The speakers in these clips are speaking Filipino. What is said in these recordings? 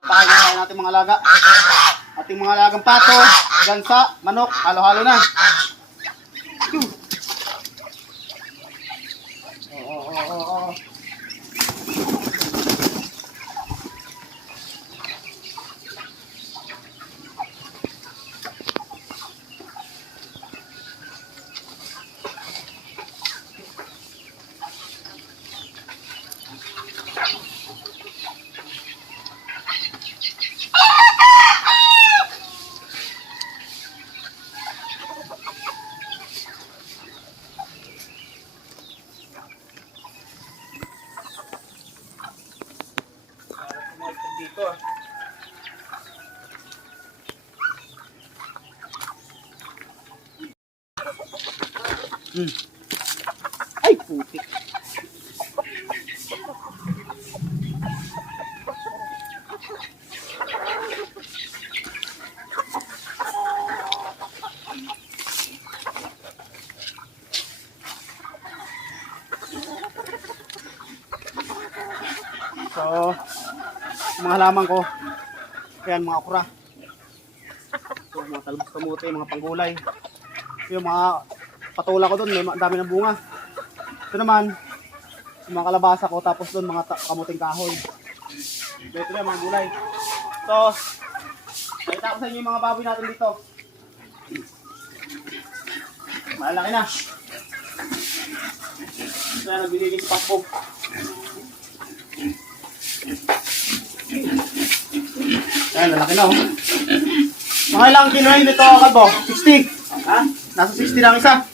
Pakagawa natin mga alaga. Ating mga alagang pato, gansa, manok, halo-halo na. Oo. Dito. Ay, putik. So, mga halaman ko, ayan mga okra. So, mga talbos kamote, mga panggulay. Yung mga patula ko doon, may dami ng bunga. Ito naman, yung mga kalabasa ko, tapos doon mga kamuting kahoy. Ito na mga gulay. So, nakita ko sa inyo yung mga baboy natin dito. Malalaki na. Ito na, nagbiligin si Pakbo. Ayan, lalaki na oh. Mga ilang kilo yun dito, Kalbo? 60? Ha? Nasa 60 lang isa?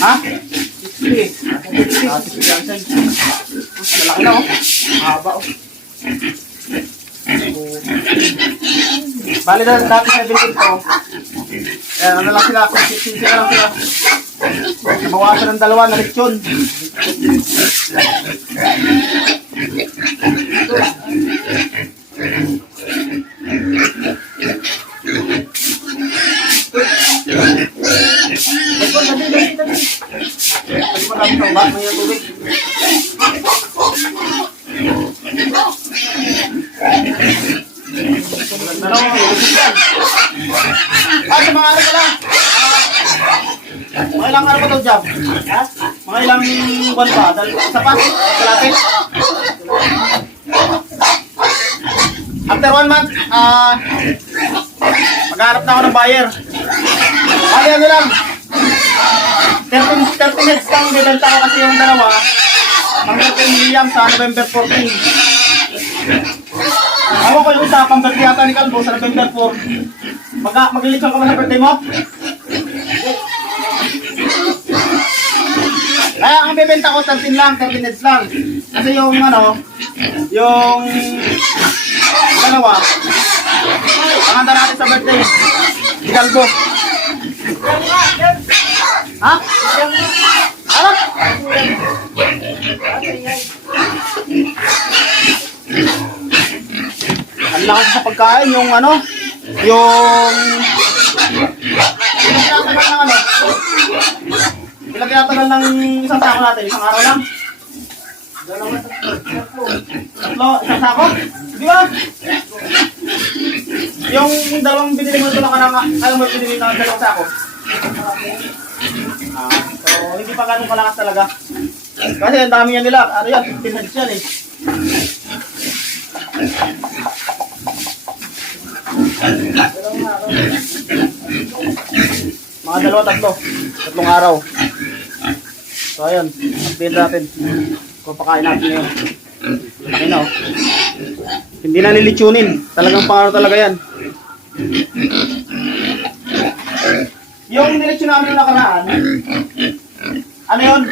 Ha? 60? Nasa 60 lang isa. Lalaki na oh. Mahaba oh. Bali na dati 17 to. Ayan, ano lang sila? 16 sila lang sila. Nabawasan ng dalawa na lechon. Sa mga ano pala? Mga ilang ano pa ito, Jam? Ha? Mga ilang buwan pa? Isa pa? Kalapit? After 1 month, maghanap na ako ng buyer. Bali ano lang, 13 heads lang bibenta ko kasi yung dalawa. Hanggang 10 million sa November 14. Ako ko yung isa, pang-birthday yata ni Kalbo sa November 4. Mag-eleksyon ka ba sa birthday mo? Kaya ang bibenta ko 13 lang, 13 heads lang. Kasi yung ano, yung dalawa, panganda natin sa birthday. Di Kalbo. Ha? Ano? Ang lakas sa pagkain, yung ano, yung pinatagal ng ano, pinatagal ng isang sako natin, isang araw lang. Tatlo, isang sako? Di ba? Yung dalawang binili mo ito na kaya mo binili na dalawang sako. So, hindi pa ganun kalakas talaga. Kasi ang dami yan nila. Ano yan? 15 heads yan eh. Mga dalawa, tatlong araw. So, ayun. Update natin. Kung pakain natin ngayon. Laki na oh. Hindi na nilitsunin. Talagang pangano talaga yan. Yung nilitsyon namin yung nakaraan, ano yun?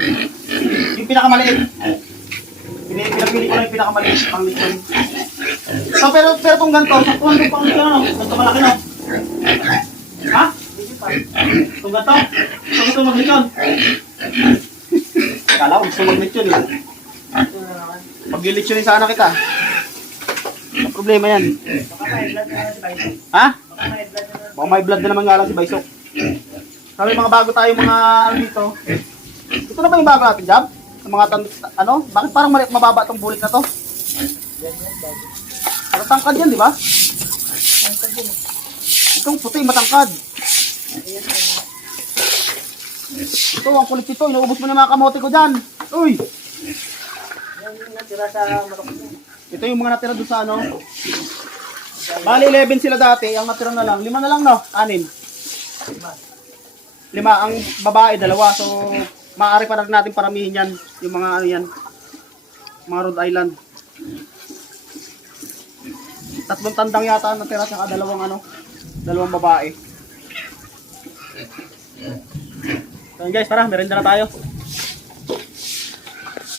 Yung pinakamaliit. Pinapili ko lang yung pinakamaliit pang litsyon. So, pero itong ganito, saktuhan yung pang litsyon, ano? Ganito malaki, no? Ha? Itong ganito? Gusto mag-litsyon? Kala ko gusto mag-litsyon, eh. Pag-litsyonin sana kita. Problema yan. Ha? Baka may blood na naman nga lang si Baisok. Sabi mga bago tayo mga ano dito. Ito na ba yung bago natin, Jab? Sa mga ano? Bakit parang mababa tong bulik na to? Matangkad yan, di ba? Tangkad yun. Itong puti, matangkad. Ito, ang kulit ito. Inuubos mo na yung mga kamote ko dyan. Uy! Yan yung natira sa manok mo. Ito yung mga natira doon sa ano. Bali, 11 sila dati. Ang natira na lang. 5 na lang, no? 6. 5 ang babae, 2. So, maaari pa rin natin paramihin yan. Yung mga ano yan. Mga Rhode Island. 3 tandang yata ang natira. Saka 2 ano. 2 babae. So guys, tara, merenda na tayo.